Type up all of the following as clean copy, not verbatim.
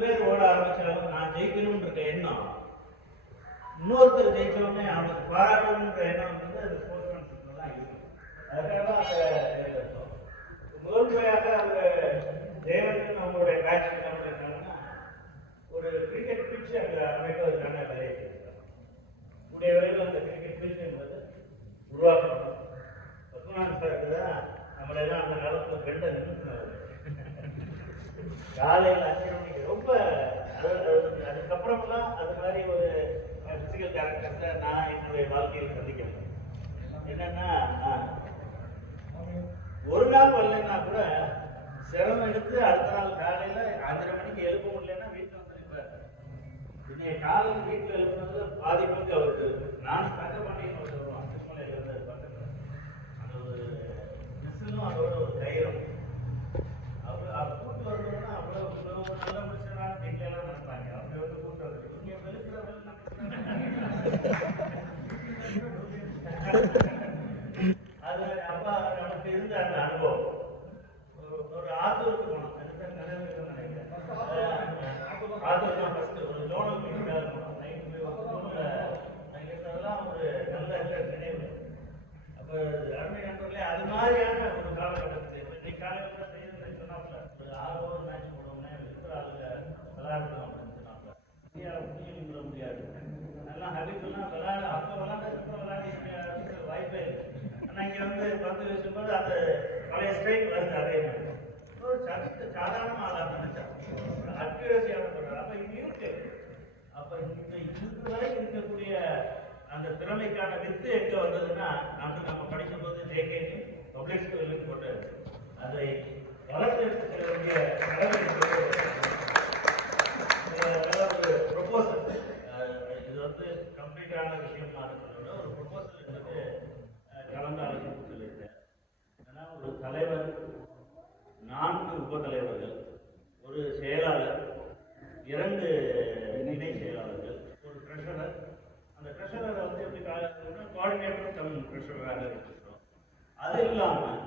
பேர் ஓட ஆரம்பிச்சாலும் நான் ஜெயிக்கணும்னு இருக்க எண்ணம், இன்னொருத்தர் ஜெயிச்சோடனே அவனுக்கு பாராட்டணுன்ற எண்ணம் வந்து அது ஸ்போர்ட்ஸ் மேன்ஷிப்ல தான் இருக்கும். அதுக்காக தான் அந்த முதல் முறையாக அவங்க தேவன் அவங்களுடைய பேட்ச் என்ன பண்ணிருக்காங்கன்னா, ஒரு கிரிக்கெட் பிட்ச் அங்கே அமைப்பதற்கான வேலையை செய்திருக்காங்க. உடைய வரையில் அந்த கிரிக்கெட் பிட்ச் என்பது உருவாக்கணும். பத்மநாபன் சாருக்கு தான் நம்மளெல்லாம் அந்த காலத்தில் பெண்டை நிறுத்தினார். காலையில் 5 மணிக்கு ரொம்ப அதுக்கப்புறம்லாம் அது மாதிரி ஒரு பிசிக்கல் கேரக்டர்ஸை நான் என்னுடைய வாழ்க்கையில் சந்திக்கிறேன். என்னன்னா, ஒரு நாள் வரலன்னா கூட சிரமம் எடுத்து அடுத்த நாள் காலையில் 5:30 மணிக்கு எழுப்ப முடியலன்னா வீட்டில் வந்து நிற்பார். இன்னைக்கு காலையில் வீட்டில் எழுப்புனது பாதி பங்கு அவருக்கு. நானும் தங்கப்பாண்டியன் ஒரு வருவோம் திருமலையில் இருந்தது பக்கத்தில். அந்த ஒரு மிஸ்ஸும் அதோட ஒரு தைரியம் அவர் கூட்டு வரணும்னா அவ்வளோ நல்ல முடிச்சனால வீட்டில் எல்லாம் நினைப்பாங்க. அவங்க வந்து கூட்டு வருது இங்கே வெளுக்கிறவங்க அது அப்பா நமக்கு இருந்த அந்த அனுபவம். ஒரு ஆத்தூருக்கு போனோம், நினைக்கிறேன் ஆத்தூர் தான் ஃபர்ஸ்ட் ஒரு ஜோனல் மீட்டிங்காக போனோம். அதெல்லாம் ஒரு நல்ல நினைவு. அப்போ அருமை நண்பர்களே, அது மாதிரியான ஒரு காலகட்டத்தில் இன்னைக்கு காலையில் கூட செய்யணும்னு சொன்னாப்ல, ஒரு 6 ஓவர் மேட்ச் போடுவோம்னா இருக்கிற ஆளுங்க விளையாடணும் அப்படின்னு சொன்னாப்ல. முடியும் முடியாது நல்லா ஹபிட்லாம் விளையாட அப்போ விளையாடுறதுக்கு விளையாடி வாய்ப்பே இல்லை. ஆனால் இங்கே வந்து பந்து வீசும்போது அந்த பழைய ஸ்ட்ரைக் வருது. அதே மாதிரி ஒரு சாதாரண ஆளாக நினைச்சான், அக்யூரஸியாக சொல்கிறார். அப்போ இது இருக்கு. அப்போ இந்த இதுவரை இருக்கக்கூடிய அந்த திறமைக்கான வித்து எங்கே வந்ததுன்னா, நம்ம படிக்கும்போது ஜேகேஜி பப்ளிக் ஸ்கூலுக்கு போட்டு அதை வளர்த்து எடுத்துக்க வேண்டிய ஒரு ப்ரொபோசல். இது வந்து கம்ப்ளீட்டான விஷயமா இருக்கிறத ஒரு ப்ரொபோசல் என்பது கலந்து ஆலோசனை சொல்லியிருக்கேன். ஏன்னா ஒரு தலைவர், 4 உபத்தலைவர்கள், ஒரு செயலாளர், 2 இணை செயலாளர்கள், ஒரு ட்ரெஷரர். அந்த ட்ரெஷரரை வந்து எப்படி கோஆர்டினேட்டர் கம் ட்ரெஷரராக இருக்கிறோம். அது இல்லாமல்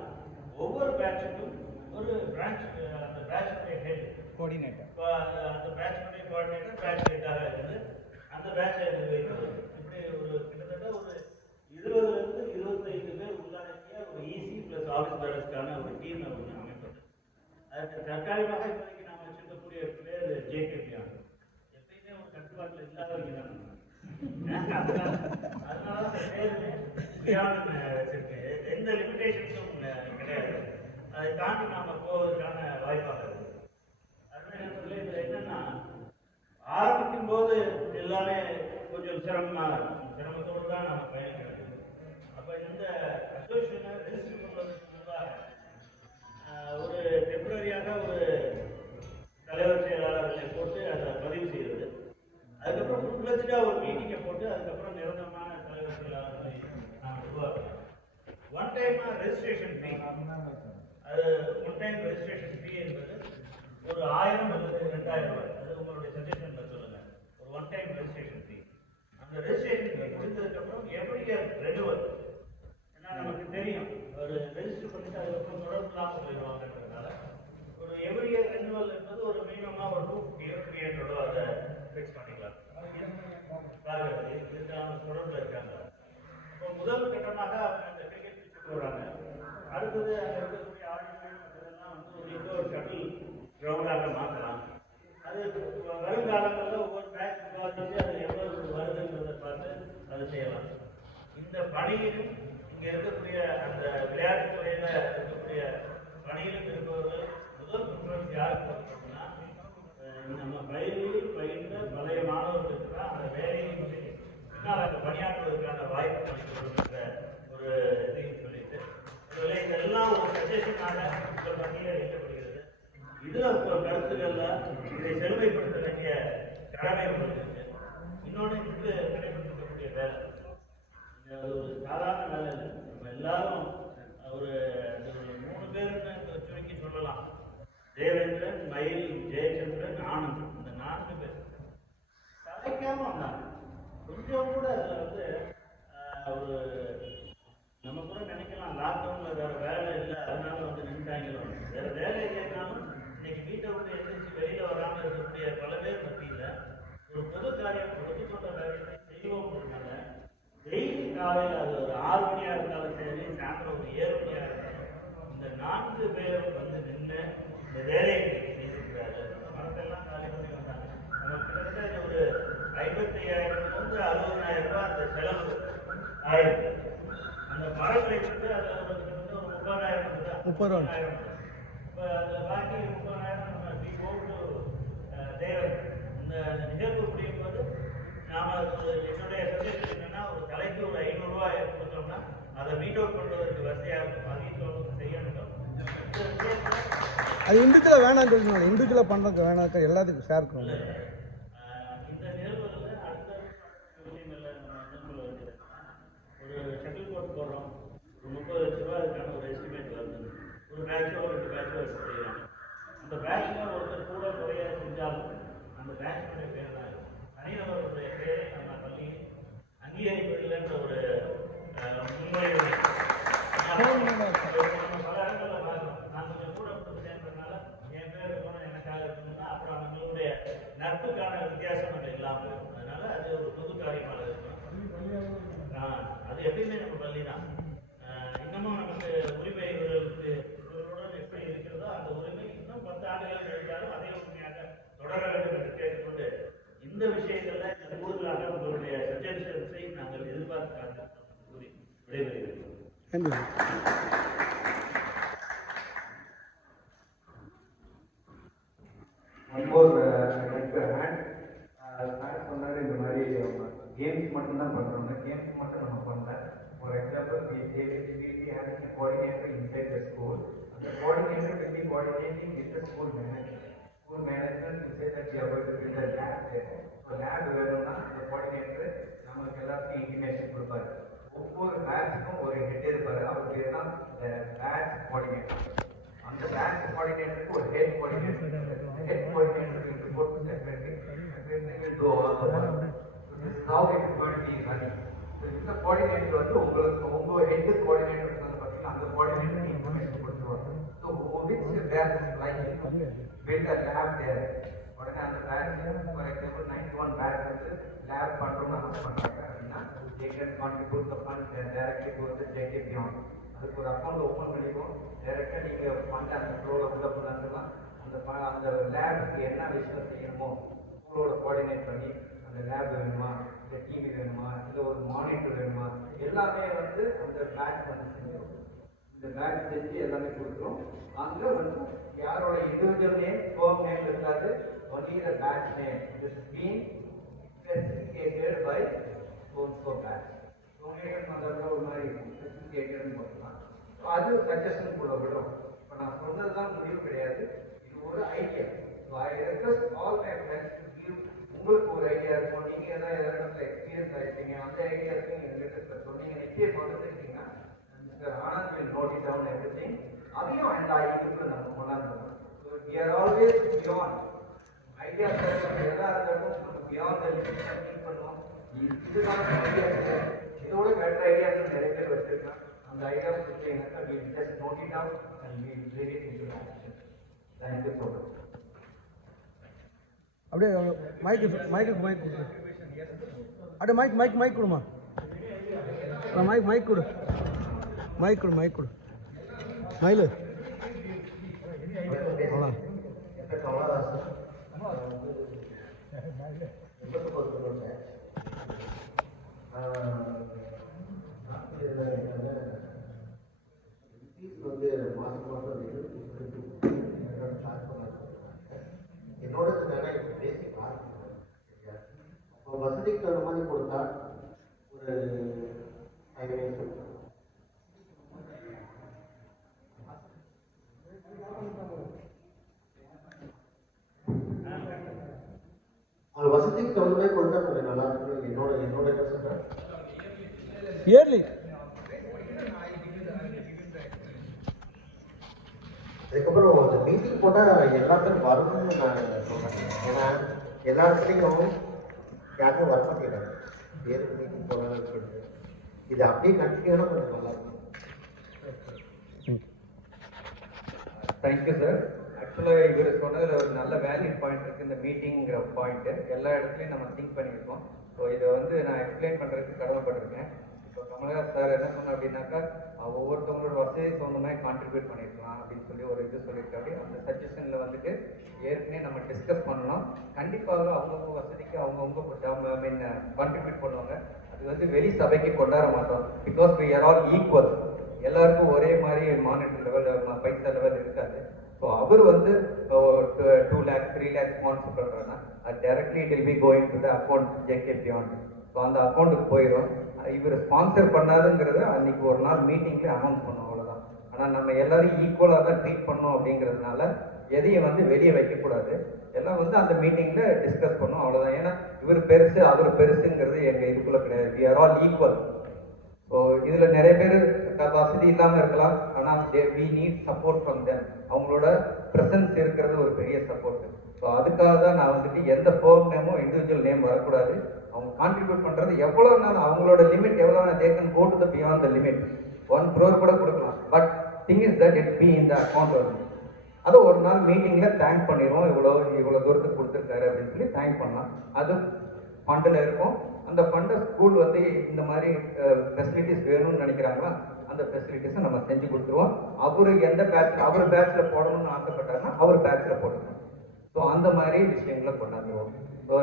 ஒவ்வொரு பேட்சுக்கும் ஒரு பிரான்ச், அந்த பேட்சுடைய ஹெட் கோஆர்டினேட்டர், அந்த பேட்சுடைய கோஆர்டினேட்டர் பேட்ச் ஹெட்டாக இருந்து அந்த பேட்சை நிர்வகிக்கிறது. இப்படி ஒரு கிட்டத்தட்ட ஒரு 20 to 25 பேர் உள்ளடக்கிய ஒரு ஈசி பிளஸ் ஆஃபீஸ் பேரஸ்க்கான ஒரு டீம் ஒன்று அமைப்பது. அதுக்கு தற்காலிகமாக இப்போதைக்கு நாம் வச்சிருக்கக்கூடிய பேர் ஜேகேபியான். எப்பயுமே ஒரு கட்டுப்பாட்டில் இல்லாதவங்க தான். அதனால அந்த பேருமே பியான் வச்சிருக்கு. எந்த லிமிடேஷன்ஸும் கிடையாது. அதை தாண்டி நாம் போவதற்கான வாய்ப்பாக இருக்குது. அதுமாதிரி இதில் என்னன்னா, ஆரம்பிக்கும் போது எல்லாமே கொஞ்சம் சிரமத்தோடு தான் நம்ம பயணிக்கிறது. அப்போ இந்த அசோசியேஷனை ரெஜிஸ்டர் பண்ணுவதற்கு முன்பாக ஒரு டெம்பரரியாக ஒரு தலைவர் செயலாளர்களை போட்டு அதை பதிவு செய்கிறது. அதுக்கப்புறம் ஃபுல்-ஃப்ளெட்ஜ்டாக ஒரு மீட்டிங்கை போட்டு அதுக்கப்புறம் நிரந்தரமான தலைவர் செயலாளர்களை நாம் உருவாக்குறோம். ஒன் டைமாக ரெஜிஸ்ட்ரேஷன் ஃபீ, அது ஒன் டைம் ரெஜிஸ்ட்ரேஷன் ஃபீ என்பது ஒரு 1000 அல்லது 2000 ரூபாய். அது உங்களுடைய சஜஷனில் சொல்லுங்கள். ஒரு ஒன் டைம் ரெஜிஸ்ட்ரேஷன் ஃபீ. அந்த ரெஜிஸ்ட்ரேஷன் ஃபீ முடிந்ததுக்கப்புறம் எவ்ரி ரெனுவல். ஏன்னா நமக்கு தெரியும், ஒரு ரெஜிஸ்டர் பண்ணிட்டு அதுக்கப்புறம் தொடர்பு இல்லாமல் போயிடுவாங்கன்றதுனால ஒரு எவ்ரி ரெனுவல் என்பது ஒரு மினிமமாக ஒரு 250 அதை ஃபிக்ஸ் பண்ணிக்கலாம். தொடர்பில் இருக்காங்க. இப்போ முதல் கட்டமாக அவங்க அந்த கிரிக்கெட் பிச்சுக்கு போகிறாங்க. அடுத்தது அங்கே இருக்கக்கூடிய ஆடியன்ஸ் இதெல்லாம் வந்து ஒரு இன்னொரு ஷட்டில் கிரவுண்டாக மாற்றலாம். அது வருங்காலங்களில் ஒவ்வொரு மேட்ச் விவாதிச்சு அது எவ்வளவு வருதுன்றதை பார்த்து அதை செய்யலாம். இந்த பணியிலும் இங்கே இருக்கக்கூடிய அந்த விளையாட்டு துறையில் இருக்கக்கூடிய பணியிலும் இருப்பவர்கள் முதல் ப்ரிஃபரன்ஸ் யாருக்கு கொடுக்கணும்னா, நம்ம பயிரில் பயின்ற பழைய மாணவர்களுக்கு தான் அந்த வேலையை பின்னால் அந்த பணியாற்றுவதற்கான வாய்ப்பு கொடுக்கின்ற ஒரு இதையும் சொல்லிட்டு இதெல்லாம் ஒரு சஜஷனாக ஒரு பணியில் வைக்கப்படுகிறது. இதில் ஒரு கருத்துக்கள்ல இதை செழுமைப்படுத்த வேண்டிய கடமை ஒன்று இருக்கு. இன்னொன்று இது நடைபெற்றிருக்கக்கூடிய வேலை ஒரு சாதாரண வேலை இல்லை. நம்ம எல்லாரும் ஒரு 3 பேருன்னு சுருக்கி சொல்லலாம். தேவேந்திரன், மயில், ஜெயச்சந்திரன், ஆனந்த். இந்த 4 பேர் கலைக்காம வந்தாங்க. கொஞ்சம் கூட அதில் வந்து ஒரு நம்ம கூட நினைக்கலாம் லாக்டவுனில் வேறு வேலை இல்லை அதனால வந்து நின்றுட்டாங்க. வேறு வேலை இல்லைனாலும் இன்னைக்கு வீட்டை விட்டு எழுந்திரிச்சு வெளியில் வராமல் இருக்கிற நம்முடைய பல பேர் மத்தியில் ஒரு பொது காரியம் பொதுக்கொண்ட காரியத்தை செய்வோம் அப்படின்னால டெய்லி காலையில் அது ஒரு 6 மணியாக இருந்தாலும் சரி, சாயந்தரம் ஒரு 7 மணியாக இருந்தாலும் இந்த 4 பேரும் வந்து நின்று இந்த வேலையை செய்திருக்கிறாரு. மரத்தெல்லாம் காலி பண்ணி வந்தாங்க. நமக்கு கிட்டத்தட்ட ஒரு 55,000 60,000 ரூபாய் அந்த செலவு ஆயிருக்கு. அந்த மரங்களை வந்து அதில் ஒரு கிட்டத்தட்ட ஒரு 30,000 ரூபா. இப்போ அதில் பாக்கி 30,000 நம்ம தேவன் இந்த நிகழ்வு முடியும் போது நாம் என்னுடைய சப்ஜெக்ட் என்னன்னா ஒரு தலைக்கு ஒரு 500 ரூபாய் கொடுத்தோம்னா அதை மீட் அவுட் பண்ணுவதற்கு வசதியாக அதையும் செய்யணும். அது இண்டிவிஜுவலாக வேணாம்னு சொல்லுங்க. இண்டிவிஜுவலாக பண்ணுறதுக்கு வேணாம், எல்லாத்துக்கும் ஷேர் பண்ணணும். இந்த நிகழ்வுகளில் அடுத்த விஷயங்களில் நம்ம நிகழ்வுகள் வச்சுருக்கோம்னா ஒரு ஷட்டில் கோர்ட் போடுறோம். ஒரு 30 லட்ச ரூபா அதுக்கான ஒரு எஸ்டிமேட் வருது. ஒரு பேட்சோ 2 பேட்சோ செய்யலாம். அந்த பேட்சில் ஒருத்தர் கூட குறைய செஞ்சாலும் அந்த பேட்சினுடைய பேர் தான் தனிநபருடைய பேரை நம்ம பள்ளி அங்கீகரிப்பதில்லைன்ற ஒரு முன்முறை பல இடங்களில் பார்க்கணும். நான் கொஞ்சம் கூட சேர்ந்ததுனால என் பேர் இருக்கணும், எனக்காக இருக்கணும்னா அப்புறம் அவங்களுடைய நட்புக்கான வித்தியாசம் அங்கே இல்லாமல் இருக்கும். அதனால அது ஒரு பொது காரியமாக இருக்கணும். அது எப்பயுமே நம்ம பள்ளி தான். இன்னமும் நமக்கு உரிமை இவர்களுடன் எப்படி இருக்கிறதோ அந்த உரிமை இன்னும் 10 ஆண்டுகள் கழித்தாலும் அதே உரிமையாக தொடர வேண்டும் என்று கேட்டுக்கொண்டு இந்த விஷயங்களில் கூடுதலாக உங்களுடைய சஜஷன்ஸை நாங்கள் எதிர்பார்த்து கூறி விடைபெறுகிறோம். சொன்னாரு இந்த மாதிரி கேம்ஸ் மட்டும்தான் பண்றோம். கேம்ஸ் மட்டும் நம்ம பண்ணல. For example having a coordinator inside the school. The coordinator will be coordinating with the school management. School management will say that we are going to build a lab there. So lab வேணும்னா the coordinator நமக்கு எல்லாருக்கும் intimation கொடுப்பாரு. ஒவ்வொரு பேட்ச்க்கும் ஒரு head இருப்பாரு. அவர் பேர் தான் batch coordinator. அந்த பேட்ச் கோஆர்டினேட்டருக்கு ஒரு head coordinator. Head coordinator will report to secretary. Secretary will do all the work. So this is how it is going to be running. So இந்த கோஆர்டினேட்டர் வந்து உங்களுக்கு உங்க ஹெட் கோஆர்டினேட்டர் அந்த coordinator information கொடுத்துருவாங்க. So which batch like build a lab there. உடனே அந்த batch for example 91 batch வந்து lab பண்ணுறோம்னு அனௌன்ஸ் பண்ணுறாங்க அப்படின்னா they can contribute the fund directly to the JK Beyond. அதுக்கு ஒரு அக்கௌண்ட் ஓப்பன் பண்ணிடுவோம். டைரெக்டாக நீங்கள் ஃபண்ட் அந்த ஃப்ளோவில் உள்ள பண்ணலாம். அந்த லேபுக்கு என்ன விஷயம் செய்யணுமோ ஸ்கூலோட கோஆர்டினேட் பண்ணி அந்த லேப் வேணுமா, இல்லை டிவி வேணுமா, இல்லை ஒரு மானிட்டர் வேணுமா, எல்லாமே வந்து அந்த பேட்ச் வந்து செஞ்சிடும். இந்த பேட்ச் செஞ்சு எல்லாமே கொடுத்துரும். அங்கே வந்து யாரோட இண்டிவிஜுவல் நேம் ஃபோம் நேம் இருக்காது. Only the batch name is been specificated by so batch. Donation வந்தாலும் ஒரு மாதிரி ஸ்பெசிஃபிகேட்டட்னு போட்டுக்கலாம். ஸோ அது சஜஷன் கூட விடும். இப்போ நான் சொன்னது தான் முடிவு கிடையாது, இது ஒரு idea. So I request all my friends to give. உங்களுக்கு ஒரு ஐடியா இருக்கும், நீங்கள் ஏதாவது இடத்துல எக்ஸ்பீரியன்ஸ் ஆகிட்டீங்க, அந்த ஐடியாஸுக்கு எங்கள்கிட்ட சொன்னீங்க, நிச்சய கொடுத்துருக்கீங்கன்னா mister Anand will note it down everything. அதையும் அந்த ஐடியாவுக்கு நம்ம கொண்டாந்துருக்கோம். So we are always beyond ideas. எதாக இருந்தாலும் நம்ம பியாண்ட் த லிமிட்ஸ் திங்க் பண்ணுவோம். இதுதான் ஐடியா, இதோட பெட்டர் ஐடியாஸ் நிறைய பேர் வச்சிருக்கேன். அந்த ஐடியா கொடுத்தீங்கன்னா we just note it down and we will it into action. Thank you so much. அப்படியே மைக்கு அப்படியே மைக் கொடுமா. மைக் கொடு மயிலு. வந்து மாதம் என்னோட பேசிக் அப்போ வசதிக்கு தகுந்த மாதிரி கொடுத்தா ஒரு 5 வயசு அவங்க வசதிக்கு தகுந்த மாதிரி கொடுத்தா கொஞ்சம் நல்லா இருக்கும். என்னோட இயர்லி அதுக்கப்புறம் அந்த மீட்டிங் போட்டால் எல்லாத்துக்கும் வரணும்னு நான் சொல்கிறேன். ஏன்னா எல்லா இடத்துலையும் யாருமே வர மாட்டேங்கிறாங்க. வேறு மீட்டிங் போனாங்கன்னு சொல்லிட்டு இது அப்படியே கண்டினியூனா கொஞ்சம் நல்லா இருக்கும். Thank you sir. ஆக்சுவலாக இவர் சொன்னதில் ஒரு நல்ல வேலிட் பாயிண்ட் இருக்குது. இந்த மீட்டிங்கிற பாயிண்ட்டு எல்லா இடத்துலையும் நம்ம திங்க் பண்ணியிருக்கோம். ஸோ இதை வந்து நான் எக்ஸ்பிளைன் பண்ணுறதுக்கு கடமைப்பட்டிருக்கேன். இப்போ கமலஹாஸ் சார் என்ன சொன்னோம் அப்படின்னாக்கா, ஒவ்வொருத்தவங்களோட வசதிக்கு தகுந்த மாதிரி கான்ட்ரிபியூட் பண்ணியிருக்கலாம் அப்படின்னு சொல்லி ஒரு இது சொல்லியிருக்காரு. அந்த சஜஷனில் வந்துட்டு ஏற்கனவே நம்ம டிஸ்கஸ் பண்ணலாம். கண்டிப்பாக அவங்கவுங்க வசதிக்கு அவங்கவுங்க ஐ மீன் கான்ட்ரிபியூட் பண்ணுவாங்க. அது வந்து வெளி சபைக்கு கொண்டாட மாட்டோம். Because we are all equal. எல்லாருக்கும் ஒரே மாதிரி மானிட்டரி லெவல் பைசா லெவல் இருக்காது. ஸோ அவர் வந்து 2 lakhs 3 lakhs ஸ்பான்சர் பண்ணுறாங்கன்னா அது directly it will be going to the account JK beyond. So அந்த அக்கௌண்ட்டுக்கு போயிடும். இவர் ஸ்பான்சர் பண்ணாதுங்கிறத அன்னைக்கு ஒரு நாள் மீட்டிங்லேயே அனௌன்ஸ் பண்ணோம், அவ்வளோதான். ஆனால் நம்ம எல்லாரையும் ஈக்குவலாக தான் ட்ரீட் பண்ணோம் அப்படிங்கிறதுனால எதையும் வந்து வெளியே வைக்கக்கூடாது. எல்லாம் வந்து அந்த மீட்டிங்கில் டிஸ்கஸ் பண்ணோம், அவ்வளோதான். ஏன்னா இவர் பெருசு அவர் பெருசுங்கிறது எங்கள் இதுக்குள்ளே கிடையாது. We are all equal. So இதில் நிறைய பேர் வசதி இல்லாமல் இருக்கலாம். ஆனால் we need support from them. அவங்களோட ப்ரெசன்ஸ் இருக்கிறது ஒரு பெரிய சப்போர்ட். ஸோ அதுக்காக தான் நான் வந்துட்டு எந்த ஃபோன் நேமும் இண்டிவிஜுவல் நேம் வரக்கூடாது. அவங்க கான்ட்ரிபியூட் பண்ணுறது எவ்வளோ நாள் அவங்களோட லிமிட் எவ்வளோ they can go to the beyond the limit. 1 crore கூட கொடுக்கலாம். But thing is that it be இந்த அக்கௌண்ட் வந்து அதை ஒரு நாள் மீட்டிங்கில் தேங்க் பண்ணிடுவோம். இவ்வளோ தூரத்துக்கு கொடுத்துருக்காரு அப்படின்னு சொல்லி தேங்க் பண்ணலாம். அது ஃபண்டில் இருக்கும். அந்த ஃபண்டை ஸ்கூல் வந்து இந்த மாதிரி ஃபெசிலிட்டிஸ் வேணும்னு நினைக்கிறாங்களா, அந்த ஃபெசிலிட்டிஸை நம்ம செஞ்சு கொடுத்துருவோம். அவர் எந்த அவர் பேட்சில் போடணும்னு ஆசைப்பட்டாருன்னா அவர் பேட்சில் போட்டுக்கணும். ஸோ அந்த மாதிரி விஷயங்களை கொண்டாந்துருவோம். ஸோ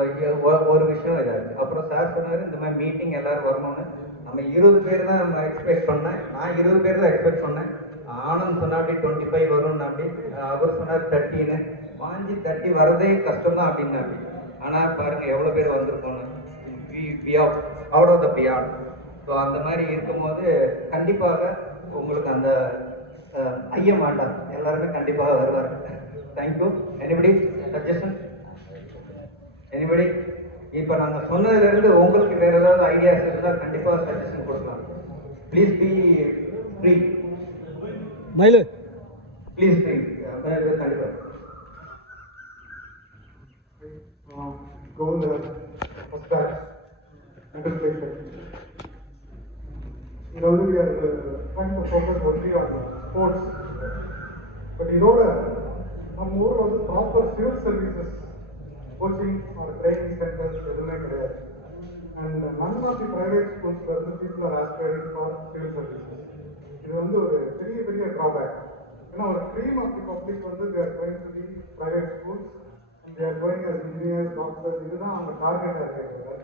ஒரு விஷயம் இதாச்சு. அப்புறம் சார் சொன்னார் இந்த மாதிரி மீட்டிங் எல்லோரும் வரணும்னு. நம்ம 20 பேர் தான் நம்ம எக்ஸ்பெக்ட் பண்ணேன். நான் 20 பேர் தான் எக்ஸ்பெக்ட் பண்ணேன். ஆனந்த் சொன்னா அப்படி 25 வரும்னு அப்படி, அவர் சொன்னார் 30ன்னு. வாங்கி 30 வரதே கஷ்டம் தான் அப்படின்னு அப்படி. ஆனால் பாருங்கள் எவ்வளோ பேர் வந்திருக்கோன்னு. We are out of the beyond. So அந்த மாதிரி இருக்கும்போது கண்டிப்பாக உங்களுக்கு அந்த ஐயம் வேண்டாம், எல்லாருமே கண்டிப்பாக வருவார். தேங்க்யூ. Anybody suggestion? எனிபடி? இப்போ நாங்கள் சொன்னதுலேருந்து உங்களுக்கு வேறு ஏதாவது ஐடியாஸ் இருந்தால் கண்டிப்பாக சஜஷன் கொடுக்கலாம். Please be free. மயிலு ப்ளீஸ் ஃப்ரீ. கண்டிப்பாக Govind, first batch, middle place. We are trying to focus only on sports. But நம்ம ஊரில் வந்து ப்ராப்பர் சிவில் சர்வீசஸ் கோச்சிங் ஒரு ட்ரைனிங் சென்டர்ஸ் எதுவுமே கிடையாது. And none of the private ஸ்கூல்ஸில் இருந்து people are aspiring for civil services. இது வந்து ஒரு பெரிய பெரிய ட்ராபேக். ஏன்னா ஒரு ட்ரீம் ஆஃப் தி பப்ளிக் வந்து they are going to the private schools, they are going as engineers, doctors. இதுதான் அவங்க டார்கெட்டாக இருக்கிறது.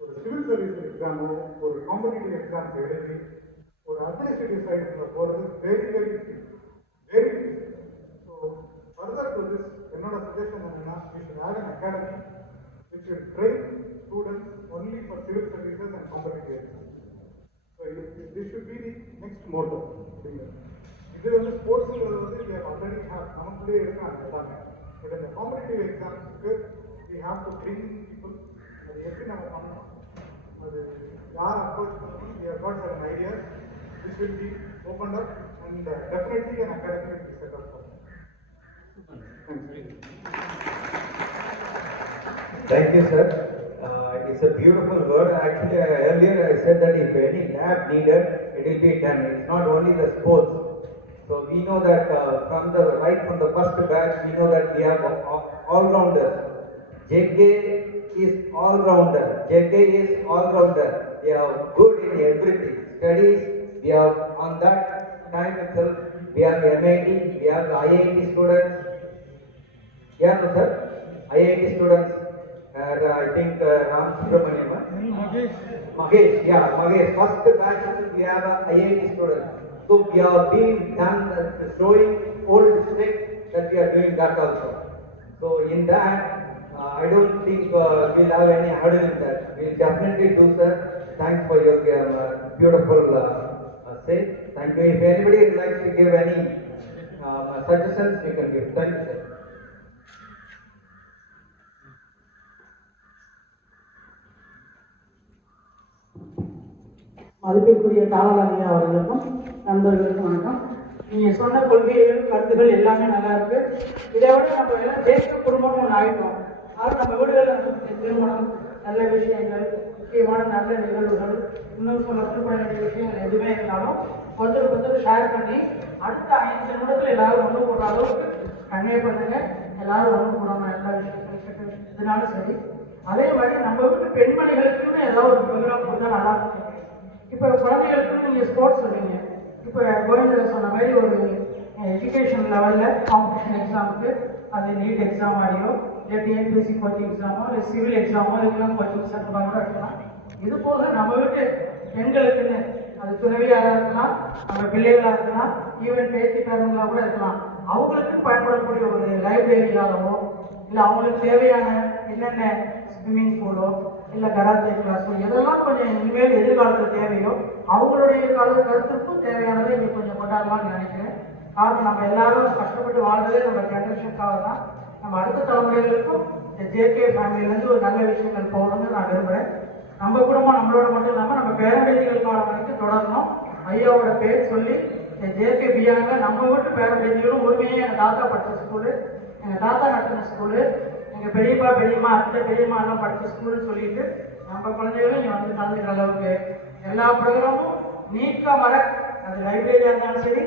ஒரு சிவில் சர்வீஸ் எக்ஸாமோ ஒரு காம்படிட்டிவ் எக்ஸாம்ஸ் எழுதி ஒரு அட்மினிஸ்ட்ரேட்டிவ் சைடுக்குள்ள போகிறது very very very. So further to this என்னோட சஜஷன் என்னன்னா, we should have an academy which will train students only for civil services and competitive exams. So this should be the next motto. இது வந்து ஸ்போர்ட்ஸுங்கிறது வந்து we have already have நமக்குள்ளே இருக்காங்க எல்லாமே. But இந்த competitive எக்ஸாம்ஸ்க்கு we have to bring people. அது எப்படி நம்ம பண்ணணும், அது யார் அப்ரோச் பண்ணணும், we have got certain ideas. This will be opened up and definitely an academy will be set up for that. Thank you, sir. It's a beautiful word. Actually, earlier I said that if any lab needed, it will be done. It's not only the sports. So we know that from the first batch, we know that we have all-rounders. JK is all-rounder. JK is all-rounder. They are good in everything. Studies, we have on that time itself, we have MIT, we have IIT students. Yeah, no, sir? IIT students. I think Ram Subramaniam. Mahesh, yeah, Mahesh. First batch we have IIT students. So we have been done showing old district that we are doing that also. So in that, I don't think we'll have any hurdle in that. We'll definitely do, sir. Thanks for your beautiful say. Thank you. If anybody would like to give any suggestions, we can give. Thank you, sir. மதிப்பிற்குரிய காவலாளியா அவர்களுக்கும் நண்பர்களுக்கும் வணக்கம். நீங்கள் சொன்ன கொள்கைகள் கருத்துகள் எல்லாமே நல்லா இருக்கு. இதை விட நம்ம எல்லாம் தேசிய குடும்பம்னு ஒன்று ஆகிட்டோம். அது நம்ம வீடுகளில் திருமணம், நல்ல விஷயங்கள், முக்கியமான நல்ல நிகழ்வுகள், இன்னும் சொல்ல பயனுடைய விஷயங்கள் எதுவுமே இருந்தாலும் கொஞ்சம் கொஞ்சம் ஷேர் பண்ணி அடுத்த 5 நிமிடத்தில் எல்லாரும் ஒன்று போடுற அளவுக்கு கண்ணே பண்ணுங்க. எல்லாரும் ஒன்று போடாம எல்லா விஷயங்களும் கெட்ட விஷயம் எதுனாலும் சரி. அதே மாதிரி நம்ம வீட்டு பெண்மணிகளுக்குன்னு ஏதாவது ஒரு ப்ரோக்ராம் கொடுத்தா நல்லா இருக்கும். இப்போ குழந்தைகளுக்குன்னு நீங்கள் ஸ்போர்ட்ஸ் சொன்னீங்க. இப்போ கோவிந்தர் சொன்ன மாதிரி ஒரு எஜுகேஷன் லெவலில் காம்படிஷன் எக்ஸாமுக்கு அது நீட் எக்ஸாம் மாதிரியோ இல்லை டிஎன்பிஎஸ்சி கோச்சிங் எக்ஸாமோ இல்லை சிவில் எக்ஸாமோ இதுக்கெல்லாம் கோச்சிங் சென்டராக கூட இருக்கலாம். இது போக நம்ம வீட்டு பெண்களுக்குன்னு அது துணைவியாக இருக்கலாம், நம்ம பிள்ளைகளாக இருக்கலாம், ஈவன் பேத்திக்காரங்களாக கூட இருக்கலாம். அவங்களுக்கு பயன்படக்கூடிய ஒரு லைப்ரரியாகவோ இல்லை அவங்களுக்கு தேவையான என்னென்ன ஸ்விம்மிங் பூலோ இல்லை கராத்தே கிளாஸோ எதெல்லாம் கொஞ்சம் இனிமேல் எதிர்காலத்தில் தேவையோ அவங்களுடைய கருத்துக்கும் தேவையானதை இங்கே கொஞ்சம் கொண்டாடலாம்னு நினைக்கிறேன். காரணம் நம்ம எல்லாரும் கஷ்டப்பட்டு வாழ்றதே நம்ம ஜென்ரேஷனுக்காக தான். நம்ம அடுத்த தலைமுறைகளுக்கும் இந்த ஜேகே ஃபேமிலியிலேருந்து ஒரு நல்ல விஷயங்கள் போகணும்னு நான் விரும்புகிறேன். நம்ம குடும்பம் நம்மளோட மட்டும் இல்லாமல் நம்ம பேரம்பேதிகள் காலம் வரைக்கும் தொடரணும். ஐயாவோட பேர் சொல்லி ஜேகே பியாங்க நம்ம வீட்டு பேரம்பேதிகளும் உரிமையே எங்கள் தாத்தா படித்த ஸ்கூலு, எங்கள் தாத்தா நடத்தின ஸ்கூலு, எங்கள் பெரியப்பா பெரியம்மா அத்தை பெரியம்மா எல்லாம் படித்த ஸ்கூல்னு சொல்லிட்டு நம்ம குழந்தைகளும் இங்கே வந்து கலந்துக்கிற அளவுக்கு எல்லா ப்ரோக்ராமும் நீக்க வர, அது லைப்ரரியாக இருந்தாலும் சரி,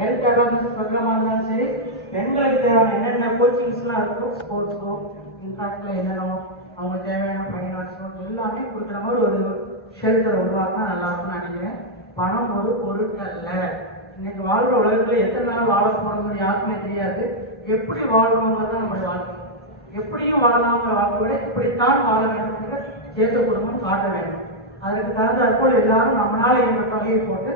ஹெல்த் அவேர்னஸ் ப்ரோக்ராமாக இருந்தாலும் சரி, பெண்களுக்கு தேவையான என்னென்ன கோச்சிங்ஸ்லாம் இருக்கும், ஸ்போர்ட்ஸோ இன்ஃபேக்டில் என்னென்னோ அவங்க தேவையான ஃபைனான்ஸோ எல்லாமே கொடுக்குற மாதிரி ஒரு ஷெல்டரை உருவாக்கினா நல்லா இருக்கும்னு நினைக்கிறேன். பணம் ஒரு பொருட்கல்ல. இன்னைக்கு வாழ்கிற உலகத்தில் எத்தனை நாள் வாழ போகிறோம்னு யாருக்குமே தெரியாது. எப்படி வாழ்றோங்கிறது தான் நம்மளுடைய வாழ்க்கை. எப்படியும் வாழலாங்கிற வாழ்க்கையோட இப்படித்தான் வாழ வேண்டும் சேர்த்த குடும்பம் காட்ட வேண்டும். அதற்கு தகுந்தாற்போல் எல்லாரும் நம்மளால் என்ற தொகையை போட்டு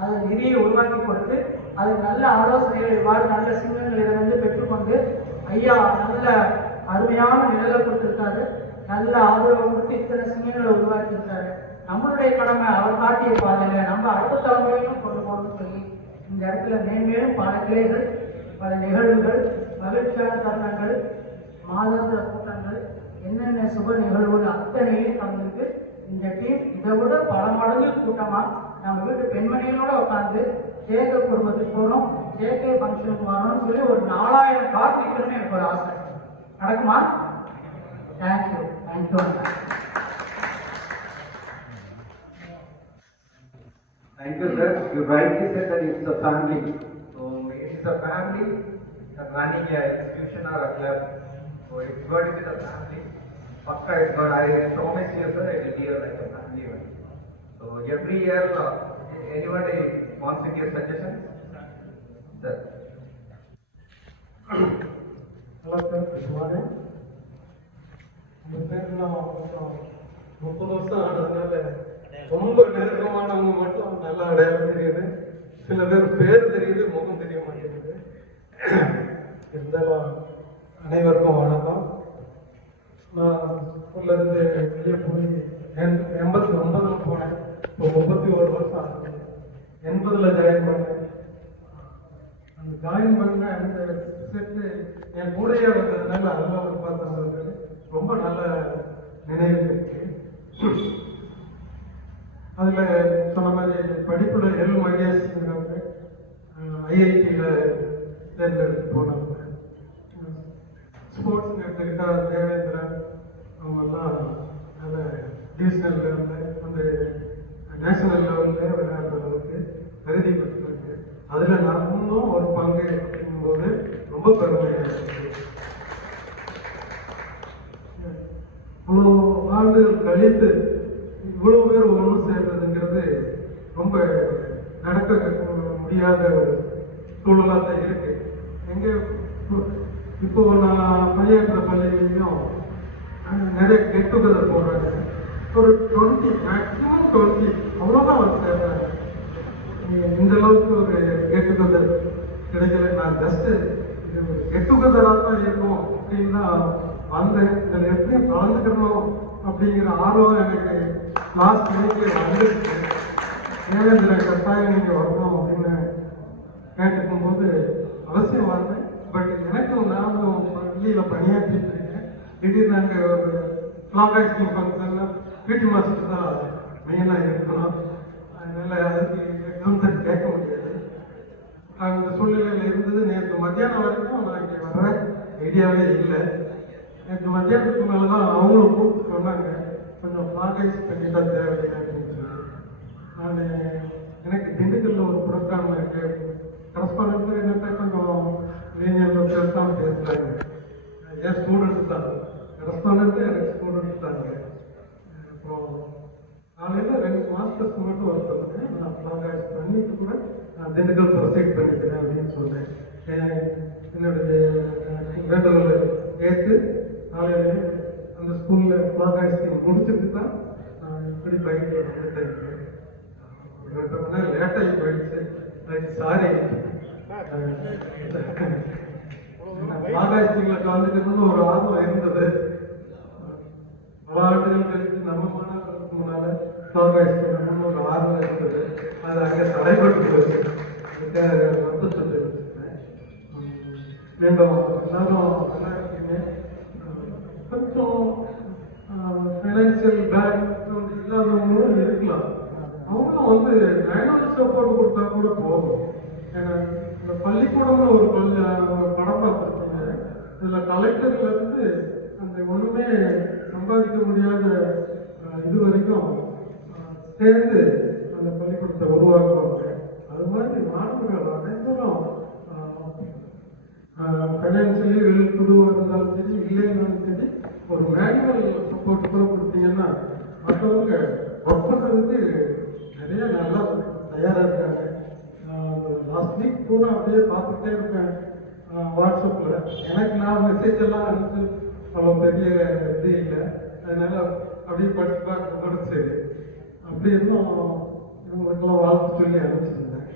அதை நிதியை உருவாக்கி கொடுத்து அதுக்கு நல்ல ஆலோசனைகள் இவ்வாறு நல்ல சிங்கங்களிடமிருந்து பெற்றுக்கொண்டு ஐயா நல்ல அருமையான நிழலை கொடுத்துருக்காரு, நல்ல ஆதரவை கொடுத்து இத்தனை சிங்கங்களை உருவாக்கியிருக்காரு. நம்மளுடைய கடமை அவர் காட்டிய பாதையில நம்ம அடுத்த தலைமுறையிலும் கொண்டு போகணும்னு சொல்லி இந்த இடத்துல மேன்மேலும் பல கிளைகள், பல நிகழ்வுகள், மகிழ்ச்சியான தருணங்கள், மாதாந்திர கூட்டங்கள், என்னென்ன சுப நிகழ்வுகள் அத்தனையும் கலந்துருக்கு. இந்த டீம் இதை விட பல மடங்கு கூட்டமாக நம்ம வீட்டு பெண்மணிகளோட உட்காந்து ஜேகே குடும்பத்துக்கு போகிறோம், ஜேகே ஃபங்க்ஷனுக்கு வரோம்னு சொல்லி ஒரு 4000 கார் நிற்கணும்னு எனக்கு ஒரு ஆசை. நடக்குமா? Thank you. Thank you, sir. You rightly said that it's a family. So it's a family running a institution or a club. So it's got to be the family. Pakka, it's got. I promise you, sir, it will be like a family one. So every year, anybody wants to give suggestions? Sir. Hello, sir. Good morning. இந்த பேர் நான் 30 வருஷம் ஆனதுனால ரொம்ப நெருக்கமானவங்க மட்டும் நல்லா அடையாளம் தெரியுது. சில பேர் பேர் தெரியுது, முகம் தெரிய மாட்டேங்குது. இருந்தாலும் அனைவருக்கும் வணக்கம். நான் ஸ்கூல்ல இருந்து வெளியே போய் 89 போனேன். இப்போ 31 வருஷம் ஆகுது. 80 ஜாயின் பண்ணேன். அந்த ஜாயின் பண்ண அந்த செட்டு என் கூடையே வந்ததுனால அதெல்லாம் ஒரு பார்த்தவங்களுக்கு ரொம்ப நல்ல நினைவு இருக்கு. அதில் சொன்ன மாதிரி படிப்புல எல் மகேஷ்ங்கிறவங்க ஐஐடியில் தேர்ந்தெடுத்து போனாங்க. ஸ்போர்ட்ஸ் எடுத்துக்கிட்டா தேவேந்திரன் அவங்கெல்லாம் நல்ல டிவிஷனல் லெவலில் அந்த நேஷனல் லெவலில் விளையாடுற அளவுக்கு தகுதி பெற்றாங்க. அதில் நானும் ஒரு பங்கு அப்படிங்கும்போது ரொம்ப பெருமையாக இருக்கு. இவ்வளோ ஆண்டுகள் கழித்து இவ்வளோ பேர் ஒன்று சேர்றதுங்கிறது ரொம்ப நடக்க முடியாத ஒரு சூழலாக தான் இருக்கு. எங்கே இப்போ நான் பணியாற்ற பள்ளியிலையும் நிறைய கெட் டுகெதர் போடுறாங்க. ஒரு 20 மேக்ஸிமம் 20 அவ்வளோதான் வந்து சேர்றாங்க. இந்த அளவுக்கு ஒரு கெட் டுகெதர் கிடைக்கல. நான் ஜஸ்ட்டு இது ஒரு கெட் டுகெதராக தான் இருக்கும் அப்படின்னு தான் வந்தேன். இதில் எப்படி கலந்துக்கணும் அப்படிங்கிற ஆர்வம் எனக்கு லாஸ்ட் வீக்கு வந்துருச்சு. ஏன் இதில் கட்டாயம் நீங்கள் வரணும் அப்படின்னு கேட்டுக்கும் போது அவசியம் வந்தேன். பட் எனக்கும் நானும் பள்ளியில் பணியாற்றிட்டு இருக்கேன். திடீர்னு அங்கே ஒரு ஃப்ளாகாய்ஸ்டிங் ஃபங்க்ஷனில் பிடி மாஸ்டர் தான் மெயினாக இருக்கணும். அதனால் அதுக்கு எதுவும் கேட்க முடியாது. அந்த சூழ்நிலையில் இருந்தது. நேற்று மத்தியானம் வரைக்கும் நான் இங்கே வர்ற ஐடியாவே இல்லை. நேற்று மத்தியானத்துக்கு மேலே தான் அவங்களும் கூப்பிட்டு சொன்னாங்க, கொஞ்சம் ஆர்கனைஸ் பண்ணிட்டா தேவையில்லை அப்படின்னு சொல்லி நான் எனக்கு திண்டுக்கல்ல ஒரு ப்ரோக்ராம் இருக்கு கரஸ்பாண்டன்ட் என்னட்ட கொஞ்சம் லீனியர் பேசாமல் பேசுகிறாங்க என் ஸ்டூடெண்ட்ஸ் தான் கரஸ்பாண்டன்ட்டு எனக்கு ஸ்டூடெண்ட்ஸ் தாங்க அப்புறம் காலையில் 2 மாஸ்டர்ஸ் மட்டும் ஒர்க் பண்ணுறேன் நான் ஆர்கனைஸ் பண்ணிட்டு கூட நான் திண்டுக்கல் ப்ரொசீட் பண்ணிக்கிறேன் அப்படின்னு சொன்னேன் என்னுடைய வேண்டுகோளை ஏற்று காலையில் அந்த ஸ்கூலில் ஆர்கனைசிங் முடிச்சுட்டு தான் நான் இப்படி பைக்கில் வந்துட்டேன் 2 மணி நேரம் லேட்டாகி போயிடுச்சு அதுக்கு சாரி ஆர்கனைசிங்கில் கலந்துக்கணும்னு ஒரு ஆர்வம் இருந்தது பல ஆண்டுகள் கழித்து நம்ம மாணவர்களுக்கு முன்னால் ஆர்கனைஸ் பண்ணணும்னு ஒரு ஆர்வம் இருந்தது அது அங்கே தடைபட்டு போச்சு வருத்தத்தை தெரிவிச்சுட்டேன் மீண்டும் எல்லாரும் நல்லா இருக்கீங்க கொஞ்சம் ஃபைனான்சியல் பேக்ரவுண்ட் இல்லாதவங்களும் இருக்கலாம் அவங்களும் வந்து மேனுவல் சப்போர்ட் கொடுத்தா கூட போதும் ஏன்னா இந்த பள்ளிக்கூடம்னு ஒரு படம் பார்த்துருக்கீங்க இதில் கலெக்டர்லேருந்து அந்த ஒன்றுமே சம்பாதிக்க முடியாத இது வரைக்கும் சேர்ந்து அந்த பள்ளிக்கூடத்தை உருவாக்குவாங்க அது மாதிரி மாணவர்கள் அனைவரும் ஃபைனான்சியலி வெளிக்குழுவாக இருந்தாலும் சரி இல்லைன்னாலும் சரி ஒரு மேனுவல் சப்போர்ட் கூட கொடுத்தீங்கன்னா மற்றவங்க ஒர்க் பண்ணுறதுக்கு நிறைய நல்லா தயாராக இருக்காங்க லாஸ்ட் வீக் பூரா அப்படியே பார்த்துட்டே இருப்பேன் வாட்ஸ்அப்பில் எனக்கு நான் மெசேஜ் எல்லாம் அனுப்பிச்சு அவ்வளோ பெரிய இது இல்லை அதனால அப்படியே படிச்சு பார்க்க சரி அப்படி இருந்தும் இவங்களுக்கெல்லாம் வாழ்த்து சொல்லி அனுப்பிச்சிருந்தேன்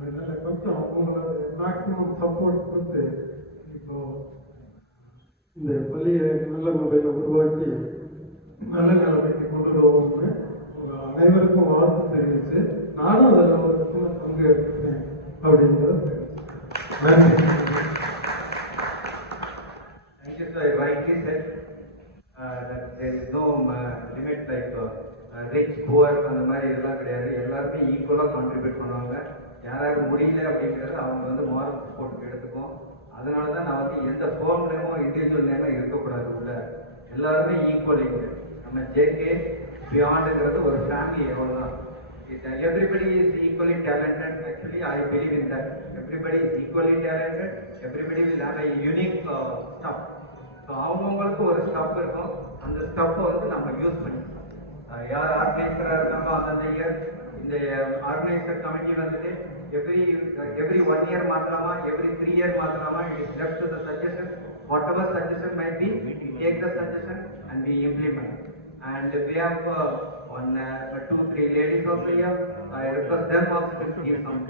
அதனால கொஞ்சம் உங்களோட மேக்ஸிமம் சப்போர்ட் கொடுத்து இப்போ இந்த பள்ளியை நல்ல முறையில் உருவாக்கி நல்ல நிலைமைக்கு கொண்டு வருவோம்னு உங்கள் அனைவருக்கும் வாழ்த்து தெரிவித்து நானும் அதில் ஒரு சின்ன பங்கு எடுத்துக்கிறேன் அப்படின்றத தெரிவிச்சு நன்றி. Thank you, sir. Rightly said that there is no limit like rich, poor அந்த மாதிரி இதெல்லாம் கிடையாது எல்லாருமே ஈக்குவலாக கான்ட்ரிபியூட் பண்ணுவாங்க யாராவது முடியல அப்படிங்கிறது அவங்க வந்து மாரல் சப்போர்ட்டுக்கு எடுத்துக்கும் அதனால தான் நான் வந்து எந்த ஃபோன் நேமோ இண்டிவிஜுவல் நேமோ இருக்கக்கூடாது உள்ள எல்லாருமே ஈக்குவலிங்க நம்ம ஜேகே பியாண்டுங்கிறது ஒரு ஃபேமிலி எவ்வளோதான் everybody is equally talented. Actually, I believe in that. Everybody is equally talented. Everybody will have a unique stuff. So, அவங்களுக்கு ஒரு ஸ்டஃப் இருக்கும் அந்த ஸ்டஃப்பை வந்து நம்ம யூஸ் பண்ணிக்கலாம் யார் ஆர்கனைசராக இருக்காங்களோ அந்தந்த இயர் இந்த ஆர்கனைசர் கமிட்டி வந்துட்டு எவ்ரி 1 year மாற்றலாமா எவ்ரி 3 year மாற்றலாமா it is left to the suggestion whatever suggestion might be we take the suggestion and we implement. And we have 2-3 ladies also here. I request them also to give some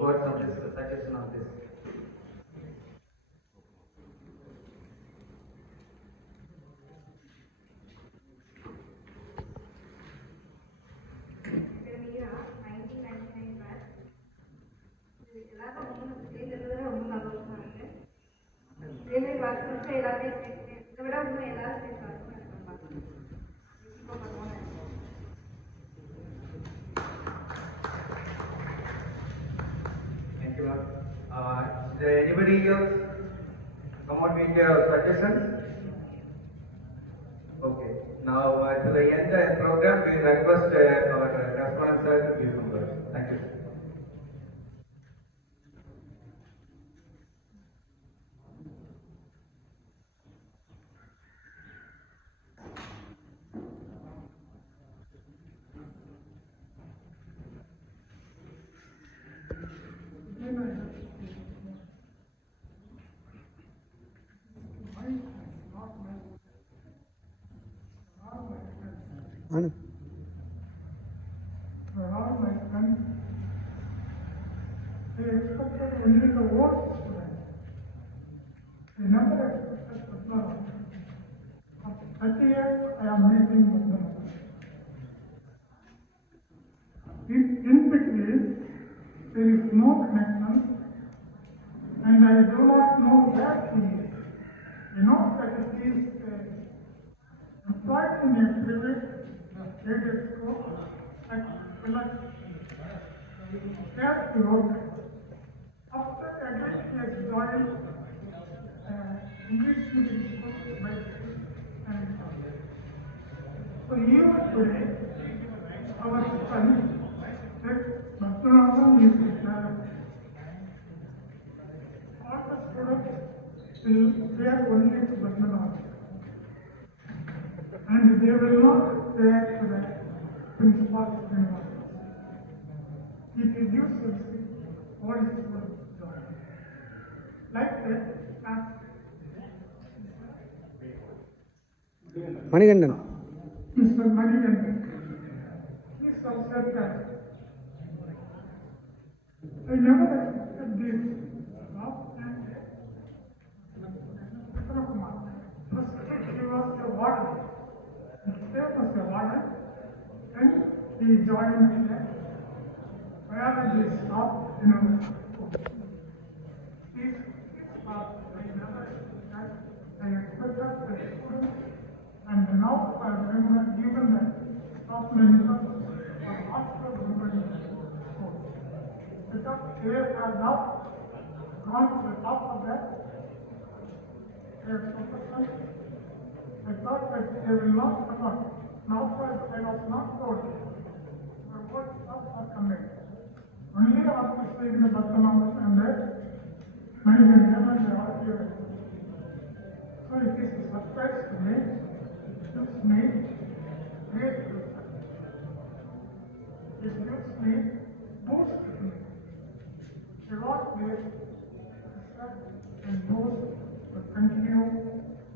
words on this suggestion on this. Thank you. Is there anybody else come out with your suggestions? Okay. Now to the end of the program, we request our responser to give some words. Thank you. Anu all my friends, they expected only the votes to them. They never expected the love. After 30 years, I am meeting with them. In between, there is no connection, and I do not know where he is. I know that he is employed in a private aided school at Village. There he worked. After that, he has joined English medium school by and So even today, our son said, Bhaktanathan is developed. All the students will pray only to Bhaktanathan. And they will not pray to the principal of the university. If he gives them all his students join. Like that, as Manikandan Mr. Manikandan, he said that I never expected this. First, he was a warden. He was a warden, and he joined the biology staff in our school. His staff, I never expected. I expected the students. And now I remember even the top members are also remembering the school. Because they have now gone to the top of that profession. I thought that they will not come up. Now I was not told. The word stuff are coming. Only after seeing the Bhaktanathan and the Manikandan and the RTO. So it is a surprise to me. Gives me great respect. It gives me boost to me. A lot more respect and boost to continue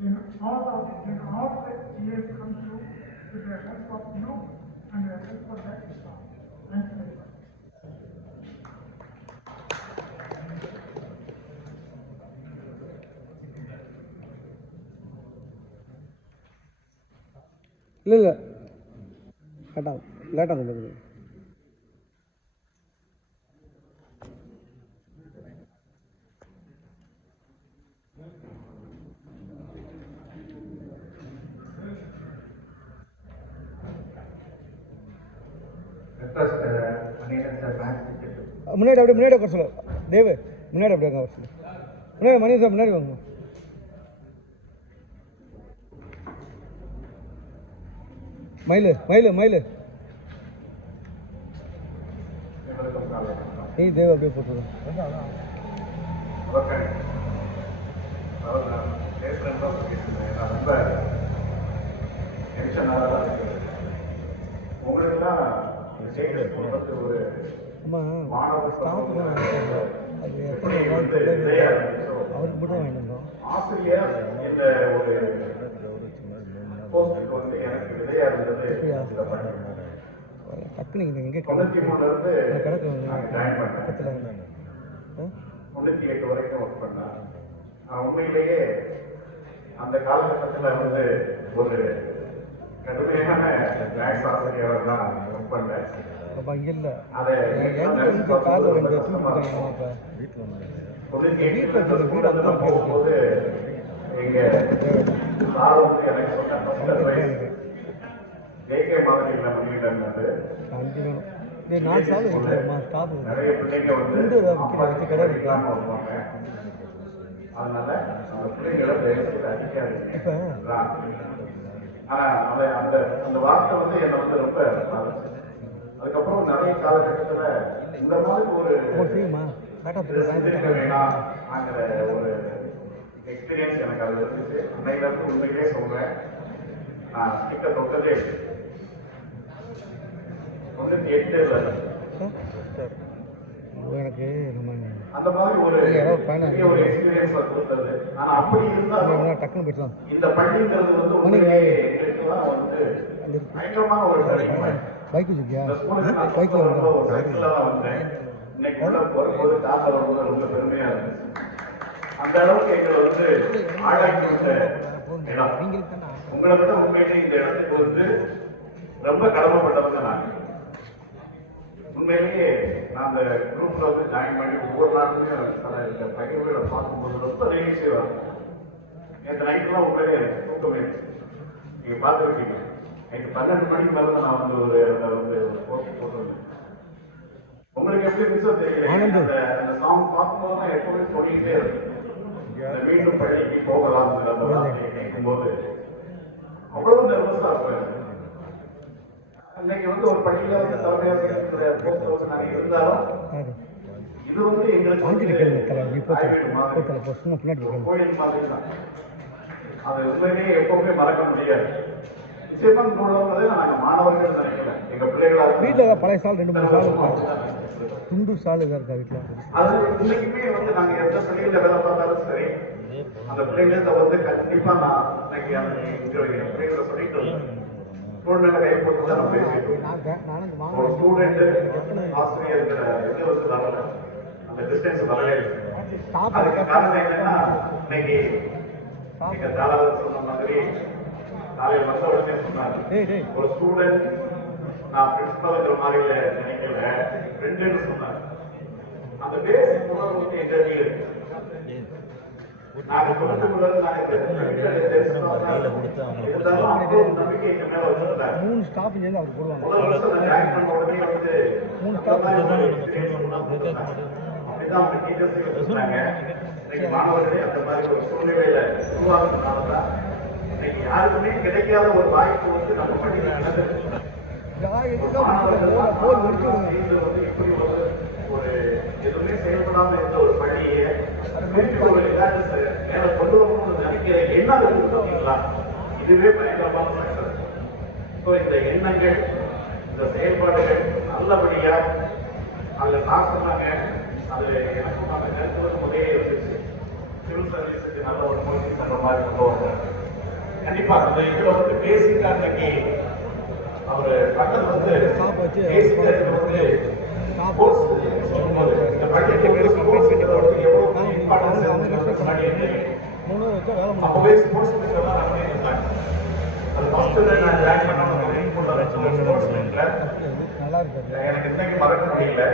in all the years come through with the help of you and the help of that staff. Thank you very much. இல்லை இல்லை லேட்டாக வந்துருக்குது. Request Manikandan sir, branch teacher. முன்னாடி உட்கார சொல்லு தேவு, முன்னாடி அப்படியே உட்கார சொல்லு. முன்னாடி மணி சார் முன்னாடி வாங்க. மயிலு ஏய் தேவ அப்படியே போட்டுருங்க. ஓகே. நான் பேசுகிறேன் தான் சொல்லியிருந்தேன். நான் ரொம்ப டென்ஷனாக தான் இருக்குது. உங்களுக்குலாம் ஸ்டேட்டஸ் போடுறது ஒரு மாணவர் அது எத்தனை அவருக்கு மட்டும் வாங்கிட்டு வந்தோம். ஆசிரியர் என்ற ஒரு போஸ்டுக்கு வந்து எனக்கு விதையா இருந்தது. டக்குனு எங்கே 93 கிடக்கு ஜாயின் பண்ணேன். பக்கத்தில் 98 வரைக்கும் ஒர்க் பண்ணேன். உண்மையிலேயே அந்த காலகட்டத்தில் வந்து ஒரு கடுமையான மேக்ஸ் ஆசிரியர் தான் ஒர்க் பண்ணேன். அப்போ இங்கே இல்லை அதை என்கிட்ட காலில் ரெண்டு தூக்கிட்டாங்க. இப்போ போகும்போது எங்க சார் வந்து எனக்கு சொன்ன ஜேகே மாதிரி இல்லை Manikandan வந்து 5 வேணும். ஏய் 4 சால் வைக்கலாமா ஸ்டாப்? நிறைய பிள்ளைங்க வந்து விற்கிற கடை இருக்கா? வருவாங்க. அதனால அந்த பிள்ளைங்களை தயவுசெய்து அடிக்காதீங்க. இப்போ ஆனா அந்த அந்த வார்த்தை வந்து என்னை வந்து ரொம்ப பாதிச்சு. அதுக்கப்புறம் நிறைய காலகட்டத்துல இந்த மாதிரி ஒரு செய்யுமா சிந்திக்க வேணாம்ங்கிற ஒரு எக்ஸ்பீரியன்ஸ் எனக்கு அது இருந்துச்சு. அன்னையில இருந்து உண்மையிலே சொல்றேன், நான் கிட்ட தொட்டதே 98 எனக்கு நம்ம அந்த மாதிரி ஒரு பெரிய ஒரு எக்ஸ்பீரியன்ஸ் கொடுத்தது. ஆனா அப்படி இருந்தாலும் டக்குன்னு போயிடலாம். இந்த பள்ளிங்கிறது வந்து உண்மையிலேயே எங்களுக்குலாம் வந்து பயங்கரமான ஒரு பைக் வச்சுக்கியா? இந்த ஸ்கூலுக்கு நான் ஒரு சைக்கிள்ல தான் வந்தேன். இன்னைக்கு உள்ள வரும்போது காசை வரும்போது ரொம்ப பெருமையா இருந்துச்சு. அந்த அளவுக்கு எங்களை வந்து ஆளாக்கி விட்ட இடம். உங்களை விட உண்மையிலே இந்த இடத்துக்கு வந்து ரொம்ப கடமைப்பட்டவங்க நான். உண்மையிலேயே நான் அந்த குரூப்ல வந்து ஜாயின் பண்ணி ஒவ்வொரு நாளுமே இந்த பையன்களை பார்க்கும்போது ரொம்ப ரிலீஸிவா இருக்கும். நேற்று நைட்லாம் உண்மையிலே எனக்கு தூக்கமே நீங்க பார்த்துருக்கீங்க. நைட்டு 12 மணிக்கு மேல தான் நான் வந்து ஒரு போஸ்ட் போட்டுருந்தேன். உங்களுக்கு எப்படி இருந்துச்சோ தெரியல. அந்த சாங் பார்க்கும்போது தான் எப்பவுமே சொல்லிக்கிட்டே இருக்கு. இந்த மீண்டும் பள்ளிக்கு போகலாம் அந்த வார்த்தையை கேட்கும்போது அவ்வளவு நர்வஸா இருப்பேன். இன்னைக்கு வந்து ஒரு பள்ளியில வந்து தலைமை ஆசிரியர் போஸ்ட் வந்து நாங்கள் இருந்தாலும் இது வந்து எங்களுக்கு ஆங்கில கேளுங்க தலை நீ ஆய்வு மாதிரி, போத்தல போ சும்மா பின்னாடி ஒரு கேளுங்க கோயில் மாதிரி தான். அது உண்மையிலேயே எப்பவுமே மறக்க முடியாது. நிச்சயமா இங்க உள்ளவங்களே நாங்கள் மாணவர்கள் நினைக்கல, எங்க பிள்ளைகளாக வீட்டில் ஏதாவது பழைய சால் 2-3 சால் இருக்கா துண்டு சால் எதாவது இருக்கா வீட்டில் அது இன்னைக்குமே வந்து நாங்க எந்த பள்ளியில வேலை பார்த்தாலும் சரி, அந்த பிள்ளைங்கள்ட்ட வந்து கண்டிப்பா நான் இன்னைக்கு அந்த இங்க என் பிள்ளைகளை சொல்லிட்டு இருந்தேன். சூழ்நிலை கைப்பற்றி தான் நம்ம பேசிட்டு இருக்கோம். நானும் ஒரு ஸ்டூடெண்ட் ஆசிரியர் இது வந்து வரல, அந்த டிஸ்டன்ஸ் வரவே இல்லை. அதுக்கு காரணம் என்னன்னா இன்னைக்கு நீங்க தாராளம் சொன்ன மாதிரி காலையில் வந்த உடனே சொன்னாங்க, ஒரு ஸ்டூடெண்ட் நான் பிரின்சிபல்ங்கிற மாதிரி நினைக்கல, ஃப்ரெண்டுன்னு சொன்னாங்க. அந்த பேசிக் உணர்வு வந்து எங்களுக்கு இருக்கு. நாங்க கொடுத்துள்ளது நாங்க இருந்தாலும் அவ்வளோ நம்பிக்கை எங்க மேல வச்சிருந்தாங்க. 3 ஸ்டாஃப் சேர்ந்து அவர் போடுவாங்க முதல் வருஷம் நான் ஜாயின் பண்ண உடனே வந்து 3 ஸ்டாஃப் அப்படிதான் அவங்க டீச்சர்ஸ் சொன்னாங்க. இன்னைக்கு மாணவர்களே அந்த மாதிரி ஒரு சூழ்நிலையில உருவாக்குறதுனால தான் இன்னைக்கு யாருக்குமே கிடைக்காத ஒரு வாய்ப்பு வந்து நம்ம படிக்கிறது. மாணவர்கள் சேர்ந்து வந்து இப்படி ஒரு எதுவுமே செயல்படாம இருந்த ஒரு பள்ளியை திருப்பி ஒரு ஏதாவது மேல கொண்டு வரணும்னு நினைக்கிற எண்ணம் இருக்குது பார்த்தீங்களா, இதுவே பயங்கரமான சக்சஸ். ஸோ இந்த எண்ணங்கள் இந்த செயல்பாடுகள் நல்லபடியா அதில் நான் சொன்னாங்க, அது எனக்கும் அந்த கருத்து முறையே இருந்துச்சு. சிவில் சர்வீஸுக்கு நல்ல ஒரு முயற்சி பண்ற மாதிரி கொண்டு வந்தாங்க. கண்டிப்பா அந்த இதுல வந்து பேசிக்கா அன்னைக்கு அவரு பக்கத்துல வந்து பேசிக்கா இதுல வந்து கோர்ஸ் சொல்லும்போது இந்த பள்ளிக்கு ஸ்போர்ட்ஸ் எவ்வளவு இம்பார்ட்டன்ஸ் அப்பவே ஸ்போர்ட்ஸ் எல்லாம் நம்மளே இருந்தாங்க. அது ஃபர்ஸ்ட் நான் ஜாயின் பண்ண ஸ்போர்ட்ஸ் நல்லா இருக்கு எனக்கு இன்னைக்கு மறக்க முடியல.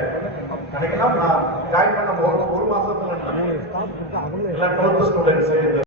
நினைக்கலாம் நான் ஜாயின் பண்ண ஒரு மாசத்துல ஸ்டாஃப் அவங்களே எல்லாம் 12th ஸ்டூடெண்ட்ஸ்